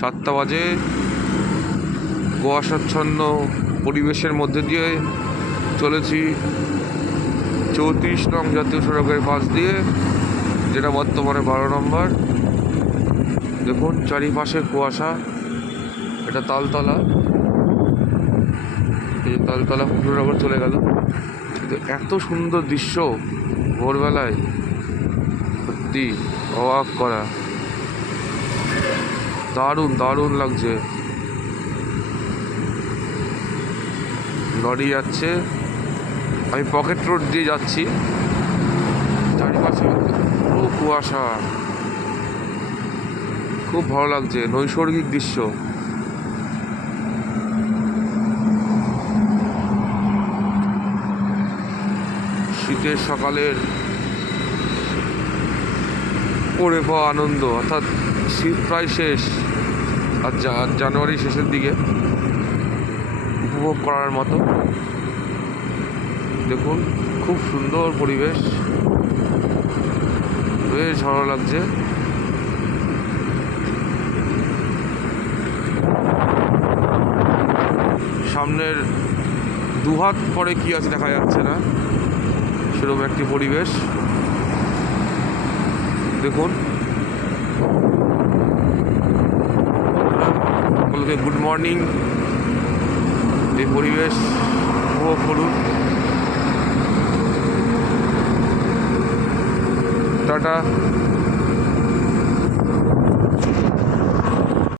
7টা বাজে। কুয়াশাচ্ছন্ন পরিবেশের মধ্যে দিয়ে চলেছি 34 নং জাতীয় সড়কের পাশ দিয়ে, যেটা বর্তমানে 12 নম্বর। দেখুন চারিপাশে কুয়াশা। এটা তালতলা, এই তালতলা কুমড়োনগর চলে গেল। কিন্তু এত সুন্দর দৃশ্য ভোরবেলায়, সত্যি অবাক করা। দারুণ দারুণ লাগছে। লরি যাচ্ছে, আমি পকেট রোড দিয়ে যাচ্ছি। চারিপাশে পুরো কুয়াশা, খুব ভালো লাগছে, নৈসর্গিক দৃশ্য। শীতের সকালের পড়ে পাওয়া আনন্দ, অর্থাৎ শীত প্রায় শেষ, আর জানুয়ারি শেষের দিকে উপভোগ করার মতো। দেখুন খুব সুন্দর পরিবেশ, বেশ ভালো লাগছে। সামনের দুহাত পরে কি আছে দেখা যাচ্ছে না, সেরকম একটি পরিবেশ। দেখুন সকলকে গুড মর্নিং। এই পরিবেশ উপভোগ করুন। টাটা।